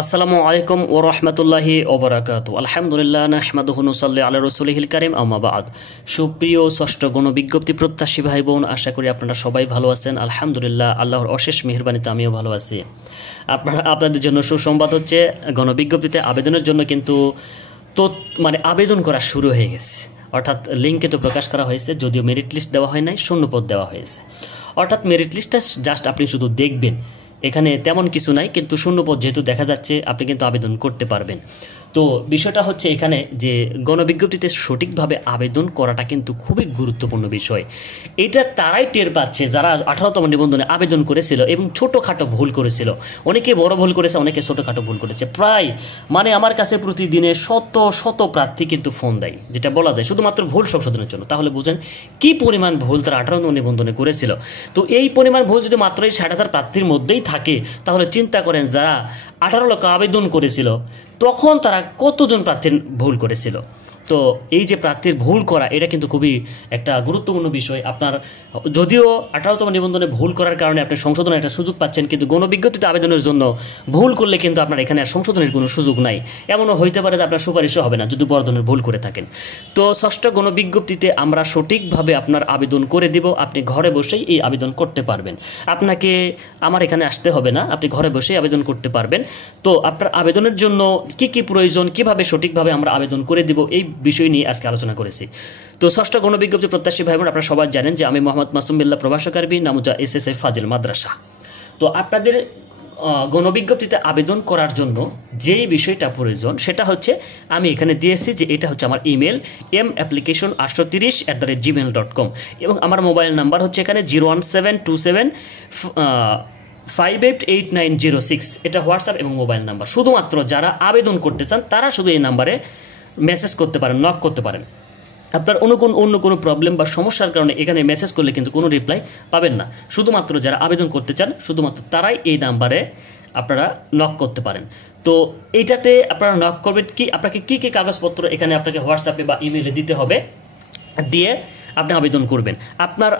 আসসালামু আলাইকুম ওয়া রাহমাতুল্লাহি ওয়া বারাকাতুহু। আলহামদুলিল্লাহ নাহমাদুহু ওয়া নুসাল্লি আলা রাসূলিহিল কারীম, আম্মা বা'দ। সুপ্রিয় ষষ্ঠ গণবিজ্ঞপ্তি প্রত্যাশী ভাই বোন, আশা করি আপনারা সবাই ভালো আছেন। আলহামদুলিল্লাহ, আল্লাহর অশেষ মেহেরবানিতে আমিও ভালো আছি। আপনাদের জন্য সুসংবাদ হচ্ছে, গণবিজ্ঞপ্তিতে আবেদনের জন্য কিন্তু আবেদন করা শুরু হয়ে গেছে। অর্থাৎ লিঙ্কে তো প্রকাশ করা হয়েছে, যদিও মেরিট লিস্ট দেওয়া হয় নাই, শূন্যপদ দেওয়া হয়েছে। অর্থাৎ মেরিট লিস্টটা জাস্ট আপনি শুধু দেখবেন, এখানে তেমন কিছু নাই, কিন্তু শূন্যপদ যেহেতু দেখা যাচ্ছে আপনি কিন্তু আবেদন করতে পারবেন। তো বিষয়টা হচ্ছে এখানে যে গণবিজ্ঞপ্তিতে সঠিকভাবে আবেদন করাটা কিন্তু খুবই গুরুত্বপূর্ণ বিষয়। এটা তারাই টের পাচ্ছে যারা 18তম নিবন্ধনে আবেদন করেছিল এবং ছোটোখাটো ভুল করেছিল। অনেকে বড় ভুল করেছে, অনেকে ছোটোখাটো ভুল করেছে। প্রায় আমার কাছে প্রতিদিনে শত শত প্রার্থী কিন্তু ফোন দেয়, যেটা বলা যায় শুধুমাত্র ভুল সংশোধনের জন্য। তাহলে বুঝেন কী পরিমাণ ভুল তারা 18তম নিবন্ধনে করেছিল। তো এই পরিমাণ ভুল যদি মাত্র এই 60,000 প্রার্থীর মধ্যেই থাকে, তাহলে চিন্তা করেন যারা 18 লক্ষ আবেদন করেছিল তখন তারা কতজন প্রার্থীর ভুল করেছিল। তো এই যে প্রার্থীর ভুল করা, এটা কিন্তু খুবই একটা গুরুত্বপূর্ণ বিষয়। আপনার যদিও 18তম নিবন্ধনে ভুল করার কারণে আপনি সংশোধনের একটা সুযোগ পাচ্ছেন, কিন্তু গণবিজ্ঞপ্তিতে আবেদনের জন্য ভুল করলে কিন্তু আপনার এখানে আর সংশোধনের কোনো সুযোগ নাই। এমনও হইতে পারে যে আপনার সুপারিশও হবে না যদি বড় ধরনের ভুল করে থাকেন। তো ষষ্ঠ গণবিজ্ঞপ্তিতে আমরা সঠিকভাবে আপনার আবেদন করে দেব। আপনি ঘরে বসেই এই আবেদন করতে পারবেন। আপনাকে আমার এখানে আসতে হবে না, আপনি ঘরে বসেই আবেদন করতে পারবেন। তো আপনার আবেদনের জন্য কি কি প্রয়োজন, কিভাবে সঠিকভাবে আমরা আবেদন করে দেব, এই বিষয় নিয়ে আজকে আলোচনা করেছি। তো ষষ্ঠ গণবিজ্ঞপ্তি প্রত্যাশী ভাই বোন, আপনারা সবাই জানেন যে আমি মোহাম্মদ মাসুম বিল্লাহ, প্রভাষক আরবি, নামুজা এসএসএ ফাজিল মাদ্রাসা। তো আপনাদের গণবিজ্ঞপ্তিতে আবেদন করার জন্য যেই বিষয়টা প্রয়োজন সেটা হচ্ছে, আমি এখানে দিয়েছি যে এটা হচ্ছে আমার ইমেল application830@gmail.com, এবং আমার মোবাইল নাম্বার হচ্ছে এখানে 01727 588906। এটা হোয়াটসঅ্যাপ এবং মোবাইল নাম্বার। শুধুমাত্র যারা আবেদন করতে চান তারা শুধু এই নাম্বারে মেসেজ করতে পারেন, নক করতে পারেন। আপনার অন্য কোনো প্রবলেম বা সমস্যার কারণে এখানে মেসেজ করলে কিন্তু কোনো রিপ্লাই পাবেন না। শুধুমাত্র যারা আবেদন করতে চান, শুধুমাত্র তারাই এই নাম্বারে আপনারা নক করতে পারেন। তো এইটাতে আপনারা নক করবেন কি, আপনাকে কী কী কাগজপত্র এখানে আপনাকে হোয়াটসঅ্যাপে বা ইমেলে দিতে হবে, দিয়ে আপনি আবেদন করবেন। আপনার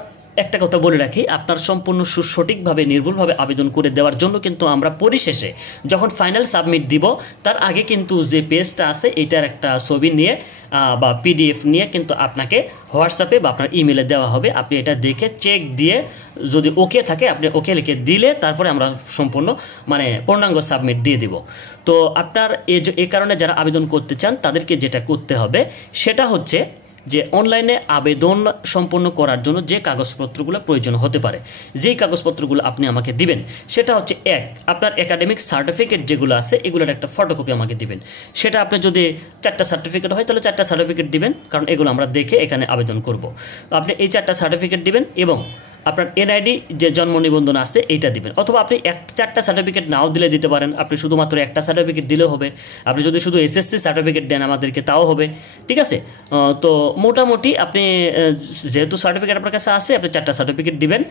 একটা কথা বলে রাখি, আপনার সম্পূর্ণ সঠিকভাবে নির্ভুলভাবে আবেদন করে দেওয়ার জন্য কিন্তু আমরা পরিশেষে যখন ফাইনাল সাবমিট দিব, তার আগে কিন্তু যে পেজটা আছে এটার একটা ছবি নিয়ে বা পিডিএফ নিয়ে কিন্তু আপনাকে হোয়াটসঅ্যাপে বা আপনার ইমেলে দেওয়া হবে। আপনি এটা দেখে চেক দিয়ে যদি ওকে থাকে আপনি ওকে লিখে দিলে তারপরে আমরা সম্পূর্ণ পূর্ণাঙ্গ সাবমিট দিয়ে দিব। তো আপনার এই কারণে যারা আবেদন করতে চান তাদেরকে যেটা করতে হবে সেটা হচ্ছে যে অনলাইনে আবেদন সম্পন্ন করার জন্য যে কাগজপত্রগুলো প্রয়োজন হতে পারে, যেই কাগজপত্রগুলো আপনি আমাকে দিবেন সেটা হচ্ছে, আপনার একাডেমিক সার্টিফিকেট যেগুলো আছে এগুলোর একটা ফটোকপি আমাকে দিবেন। সেটা আপনি যদি 4টা সার্টিফিকেট হয় তাহলে 4টা সার্টিফিকেট দিবেন, কারণ এগুলো আমরা দেখে এখানে আবেদন করব। আপনি এই 4টা সার্টিফিকেট দিবেন এবং আপনার এনআইডি যে জন্ম নিবন্ধন আছে এইটা দিবেন। অথবা আপনি 4টা সার্টিফিকেট নাও দিতে পারেন, আপনি শুধুমাত্র একটা সার্টিফিকেট দিলেও হবে। আপনি যদি শুধু এসএসসি সার্টিফিকেট দেন আমাদেরকে তাও হবে, ঠিক আছে। তো মোটামুটি আপনি যেহেতু সার্টিফিকেট আপনার কাছে আছে, আপনি 4টা সার্টিফিকেট দিবেন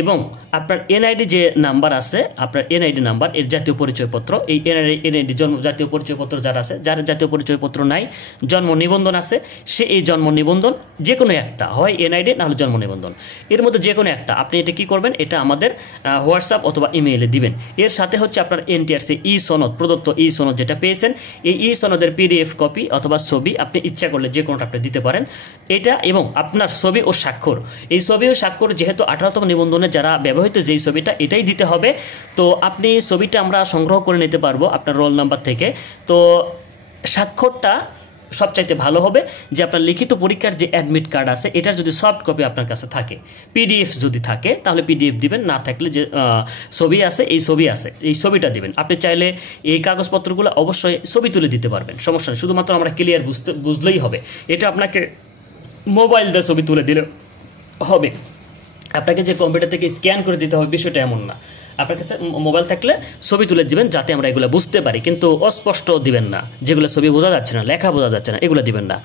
এবং আপনার এনআইডি যে নাম্বার আছে, আপনার এনআইডি নাম্বার, এর জাতীয় পরিচয়পত্র, এই এনআইডি জাতীয় পরিচয়পত্র যার আছে, যার জাতীয় পরিচয়পত্র নাই, জন্ম নিবন্ধন আছে, সে এই জন্ম নিবন্ধন যে কোনো একটা, হয় এনআইডি নাহলে জন্ম নিবন্ধন, এর মধ্যে যে কোনো একটা আপনি এটা কী করবেন, এটা আমাদের হোয়াটসঅ্যাপ অথবা ইমেইলে দিবেন। এর সাথে হচ্ছে আপনার এনটিআরসি সনদ, প্রদত্ত সনদ যেটা পেয়েছেন, এই সনদের পিডিএফ কপি অথবা ছবি আপনি ইচ্ছা করলে যে কোনোটা আপনি দিতে পারেন এটা, এবং আপনার ছবি ও স্বাক্ষর। এই ছবি ও স্বাক্ষর যেহেতু 18তম নিবন্ধনে যারা ব্যবহৃত যেই ছবিটা এটাই দিতে হবে। তো আপনি ছবিটা আমরা সংগ্রহ করে নিতে পারবো আপনার রোল নাম্বার থেকে। তো স্বাক্ষরটা সবচাইতে ভালো হবে যে আপনার লিখিত পরীক্ষার যে অ্যাডমিট কার্ড আছে এটার যদি সফট কপি আপনার কাছে থাকে, পিডিএফ যদি থাকে তাহলে পিডিএফ দিবেন, না থাকলে যে ছবি আছে এই ছবিটা দিবেন। আপনি চাইলে এই কাগজপত্রগুলো অবশ্যই ছবি তুলে দিতে পারবেন, সমস্যা নেই। শুধুমাত্র আমরা ক্লিয়ার বুঝলেই হবে। এটা আপনাকে মোবাইল দিয়ে ছবি তুলে দিলে হবে, আপনাকে যে কম্পিউটার থেকে স্ক্যান করে দিতে হবে বিষয়টা এমন না। আপনার কাছে মোবাইল থাকলে ছবি তুলে দিবেন যাতে আমরা এগুলো বুঝতে পারি, কিন্তু অস্পষ্ট দিবেন না, যেগুলো ছবি বোঝা যাচ্ছে না, লেখা বোঝা যাচ্ছে না, এগুলো দিবেন না।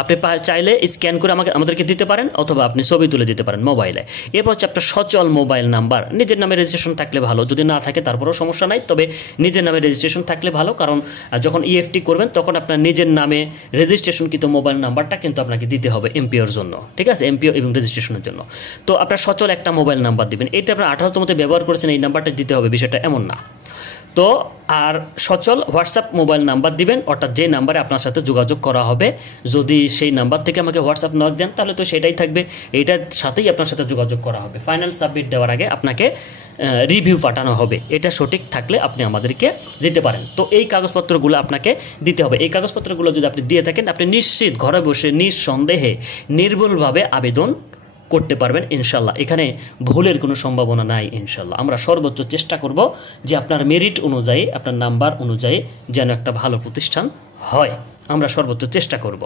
আপনি চাইলে স্ক্যান করে আমাদেরকে দিতে পারেন অথবা আপনি ছবি তুলে দিতে পারেন মোবাইলে। এরপর হচ্ছে আপনার সচল মোবাইল নাম্বার, নিজের নামে রেজিস্ট্রেশন থাকলে ভালো, যদি না থাকে তারপরেও সমস্যা নাই, তবে নিজের নামে রেজিস্ট্রেশন থাকলে ভালো, কারণ যখন ইএফটি করবেন তখন আপনার নিজের নামে রেজিস্ট্রেশনকৃত মোবাইল নাম্বারটা কিন্তু আপনাকে দিতে হবে এমপিওর জন্য, ঠিক আছে, এমপিও এবং রেজিস্ট্রেশনের জন্য। তো আপনার সচল একটা মোবাইল নাম্বার দিবেন, এটা আপনার 18তমতে ব্যবহার করেছেন এই নাম্বারটা দিতে হবে, বিষয়টা এমন না। তো আর সচল হোয়াটসঅ্যাপ মোবাইল নাম্বার দিবেন, অর্থাৎ যে নাম্বারে আপনার সাথে যোগাযোগ করা হবে, যদি সেই নাম্বার থেকে আমাকে হোয়াটসঅ্যাপ নক দেন তাহলে তো সেটাই থাকবে, এইটার সাথেই আপনার সাথে যোগাযোগ করা হবে। ফাইনাল সাবমিট দেওয়ার আগে আপনাকে রিভিউ পাঠানো হবে, এটা সঠিক থাকলে আপনি আমাদেরকে দিতে পারেন। তো এই কাগজপত্রগুলো আপনাকে দিতে হবে। এই কাগজপত্রগুলো যদি আপনি দিয়ে থাকেন, আপনি নিশ্চিত ঘরে বসে নিঃসন্দেহে নির্ভুলভাবে আবেদন করতে পারবেন ইনশাল্লাহ। এখানে ভুলের কোনো সম্ভাবনা নাই ইনশাল্লাহ। আমরা সর্বোচ্চ চেষ্টা করব যে আপনার মেরিট অনুযায়ী, আপনার নাম্বার অনুযায়ী যেন একটা ভালো প্রতিষ্ঠান হয়, আমরা সর্বোচ্চ চেষ্টা করব।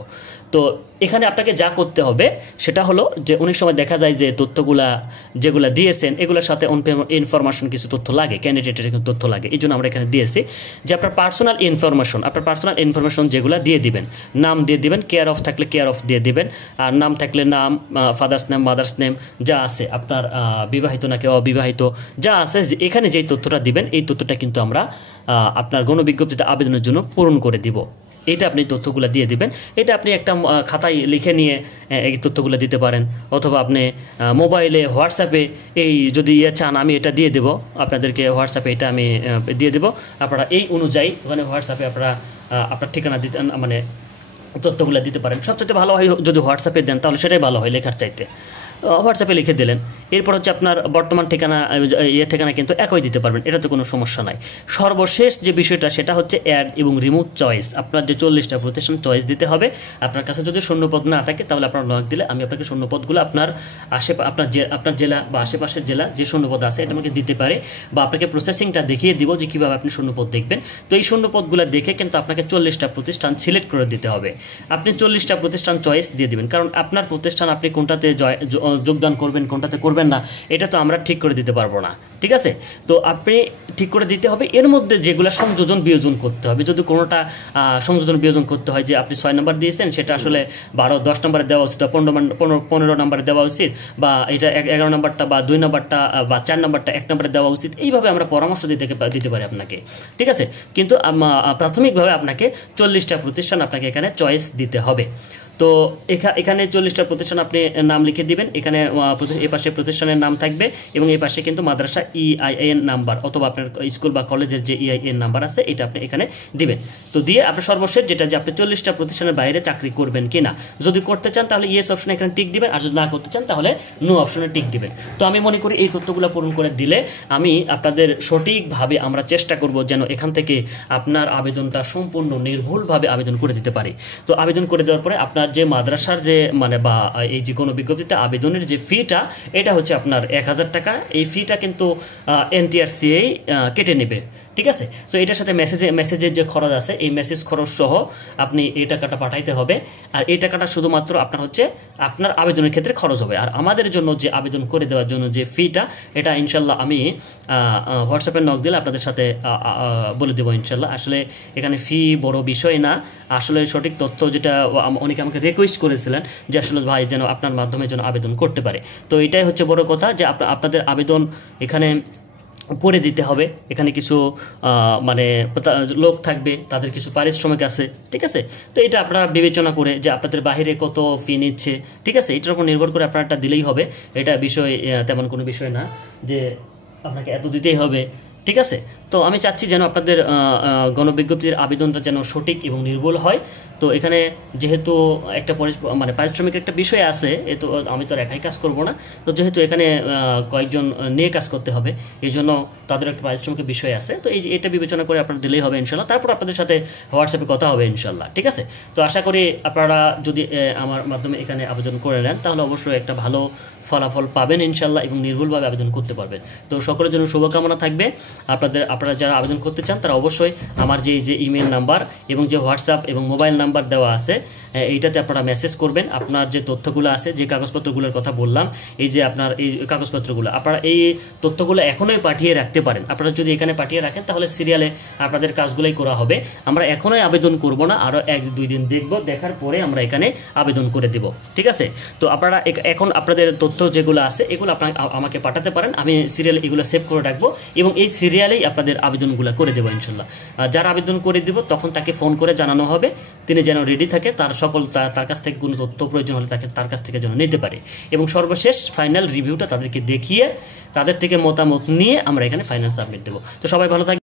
তো এখানে আপনাকে যা করতে হবে সেটা হলো যে অনেক সময় দেখা যায় যে তথ্যগুলা যেগুলো দিয়েছেন এগুলোর সাথে ইনফরমেশন কিছু তথ্য লাগে, ক্যান্ডিডেটের কিছু তথ্য লাগে, এই জন্য আমরা এখানে দিয়েছি যে আপনার পার্সোনাল ইনফরমেশন যেগুলো দিয়ে দিবেন, নাম দিয়ে দিবেন, কেয়ার অফ থাকলে কেয়ার অফ দিয়ে দিবেন, আর নাম থাকলে নাম, ফাদার্স নেম, মাদার্স নেম যা আছে, আপনার বিবাহিত নাকি অবিবাহিত যা আছে, এখানে যেই তথ্যটা দিবেন এই তথ্যটা কিন্তু আমরা আপনার গণবিজ্ঞপ্তিতে আবেদনের জন্য পূরণ করে দিব। এটা আপনি তথ্যগুলো দিয়ে দিবেন, এটা আপনি একটা খাতায় লিখে নিয়ে এই তথ্যগুলো দিতে পারেন, অথবা আপনি মোবাইলে হোয়াটসঅ্যাপে এই যদি চান আমি এটা দিয়ে দেবো আপনাদেরকে, হোয়াটসঅ্যাপে এটা আমি দিয়ে দেবো, আপনারা এই অনুযায়ী ওখানে হোয়াটসঅ্যাপে আপনারা আপনার ঠিকানা দিতে মানে তথ্যগুলো দিতে পারেন। সবচেয়ে ভালো হয় যদি হোয়াটসঅ্যাপে দেন, তাহলে সেটাই ভালো হয় লেখার চাইতে। হোয়াটসঅ্যাপে লিখে দিলেন, এরপর হচ্ছে আপনার বর্তমান ঠিকানা, ঠিকানা কিন্তু একই দিতে পারবেন, এটা তো কোনো সমস্যা নাই। সর্বশেষ যে বিষয়টা সেটা হচ্ছে অ্যাড এবং রিমুভ চয়েস। আপনার যে 40টা প্রতিষ্ঠান চয়েস দিতে হবে। আপনার কাছে যদি শূন্যপদ না থাকে তাহলে আপনার নক দিলে আমি আপনাকে শূন্যপদগুলো আপনার আপনার জেলা বা আশেপাশের জেলা যে শূন্যপদ আছে এটা আমাকে দিতে পারে, বা আপনাকে প্রসেসিংটা দেখিয়ে দিব যে কীভাবে আপনি শূন্যপদ দেখবেন। তো এই শূন্যপদগুলো দেখে কিন্তু আপনাকে 40টা প্রতিষ্ঠান সিলেক্ট করে দিতে হবে। আপনি 40টা প্রতিষ্ঠান চয়েস দিয়ে দিবেন, কারণ আপনার প্রতিষ্ঠান আপনি কোনটাতে যোগদান করবেন কোনটাতে করবেন না এটা তো আমরা ঠিক করে দিতে পারবো না, ঠিক আছে? তো আপনি ঠিক করে দিতে হবে। এর মধ্যে যেগুলো সংযোজন বিয়োজন করতে হবে, যদি কোনোটা সংযোজন বিয়োজন করতে হয় যে আপনি 6 নম্বর দিয়েছেন সেটা আসলে 12-10 নম্বরে দেওয়া উচিত, 15 নম্বরে দেওয়া উচিত, বা এটা 11 নম্বরটা বা 2 নম্বরটা বা 4 নম্বরটা 1 নম্বরে দেওয়া উচিত, এইভাবে আমরা পরামর্শ দিতে পারি আপনাকে, ঠিক আছে? কিন্তু প্রাথমিকভাবে আপনাকে 40টা প্রতিষ্ঠান আপনাকে এখানে চয়েস দিতে হবে। তো এখানে 40টা প্রতিষ্ঠান আপনি নাম লিখে দিবেন, এখানে এই পাশে প্রতিষ্ঠানের নাম থাকবে এবং এই পাশে কিন্তু মাদ্রাসা EIN নাম্বার অথবা আপনার স্কুল বা কলেজের যে EIN নাম্বার আছে এটা আপনি এখানে দিবেন। তো দিয়ে আপনি সর্বশেষ যেটা যে আপনি 40টা প্রতিষ্ঠানের বাইরে চাকরি করবেন কিনা, যদি করতে চান তাহলে ইয়েস অপশনে এখানে টিক দিবেন, আর যদি না করতে চান তাহলে নো অপশনে টিক দিবেন। তো আমি মনে করি এই তথ্যগুলো পূরণ করে দিলে আমি আপনাদের সঠিকভাবে আমরা চেষ্টা করব যেন এখান থেকে আপনার আবেদনটা সম্পূর্ণ নির্ভুলভাবে আবেদন করে দিতে পারি। তো আবেদন করে দেওয়ার পরে আপনার যে মাদ্রাসার যে মানে বা এই যে কোনো বিজ্ঞপ্তিতে আবেদনের যে ফিটা এটা হচ্ছে আপনার 1000 টাকা। এই ফিটা কিন্তু NTRCA কেটে নেবে, ঠিক আছে? তো এটার সাথে মেসেজের যে খরচ আছে এই মেসেজ খরচ সহ আপনি এই টাকাটা পাঠাইতে হবে, আর এই টাকাটা শুধুমাত্র আপনার হচ্ছে আপনার আবেদনের ক্ষেত্রে খরচ হবে। আর আমাদের জন্য যে আবেদন করে দেওয়ার জন্য যে ফিটা এটা ইনশাল্লাহ আমি হোয়াটসঅ্যাপে নক দিলে আপনাদের সাথে বলে দেবো ইনশাল্লাহ। আসলে এখানে ফি বড় বিষয় না, আসলে সঠিক তথ্য যেটা অনেকে আমাকে রিকোয়েস্ট করেছিলেন যে আসলে ভাই যেন আপনার মাধ্যমে যেন আবেদন করতে পারে, তো এটাই হচ্ছে বড় কথা যে আপনাদের আবেদন এখানে করে দিতে হবে। এখানে কিছু মানে লোক থাকবে, তাদের কিছু পারিশ্রমিক আছে, ঠিক আছে? তো এটা আপনারা বিবেচনা করে যে আপনাদের বাহিরে কত ফি নিচ্ছে, ঠিক আছে, এটার উপর নির্ভর করে আপনারা এটা দিলেই হবে। এটা বিষয় তেমন কোনো বিষয় না যে আপনাকে এত দিতেই হবে, ঠিক আছে? তো আমি চাচ্ছি যেন আপনাদের গণবিজ্ঞপ্তির আবেদনটা যেন সঠিক এবং নির্ভুল হয়। তো এখানে যেহেতু একটা মানে পারিশ্রমিক একটা বিষয় আছে, এ তো আমি তো একাই কাজ করব না, তো যেহেতু এখানে কয়েকজন নিয়ে কাজ করতে হবে এই জন্য তাদের একটা পারিশ্রমিকের বিষয় আছে। তো এটা বিবেচনা করে আপনারা দিলেই হবে ইনশাল্লাহ। তারপর আপনাদের সাথে হোয়াটসঅ্যাপে কথা হবে ইনশাল্লাহ, ঠিক আছে? তো আশা করি আপনারা যদি আমার মাধ্যমে এখানে আবেদন করে নেন তাহলে অবশ্যই একটা ভালো ফলাফল পাবেন ইনশাল্লাহ এবং নির্ভুলভাবে আবেদন করতে পারবেন। তো সকলের জন্য শুভকামনা থাকবে। আপনারা যারা আবেদন করতে চান তারা অবশ্যই আমার যে ইমেল নাম্বার এবং যে হোয়াটসঅ্যাপ এবং মোবাইল নাম্বার দেওয়া আছে এইটাতে আপনারা মেসেজ করবেন। আপনার যে তথ্যগুলো আছে, যে কাগজপত্রগুলোর কথা বললাম, এই যে আপনার এই কাগজপত্রগুলো আপনারা এই তথ্যগুলো এখনোই পাঠিয়ে রাখতে পারেন। আপনারা যদি এখানে পাঠিয়ে রাখেন তাহলে সিরিয়ালে আপনাদের কাজগুলোই করা হবে। আমরা এখনোই আবেদন করব না, আরও 1-2 দিন দেখব, দেখার পরে আমরা এখানে আবেদন করে দেব, ঠিক আছে? তো আপনারা এখন আপনাদের তথ্য যেগুলো আছে এগুলো আপনারা আমাকে পাঠাতে পারেন, আমি সিরিয়ালে এগুলো সেভ করে রাখবো এবং এই সিরিয়ালেই আপনাদের আবেদনগুলো করে দেবো ইনশাল্লাহ। যারা আবেদন করে দেব তখন তাকে ফোন করে জানানো হবে, তিনি যেন রেডি থাকে, তার কাছ থেকে কোনো তথ্য প্রয়োজন হলে তার কাছ থেকে যেন নিতে পারে। এবং সর্বশেষ ফাইনাল রিভিউটা তাদেরকে দেখিয়ে তাদের থেকে মতামত নিয়ে আমরা এখানে ফাইনাল সাবমিট দেবো। তো সবাই ভালো থাকবে।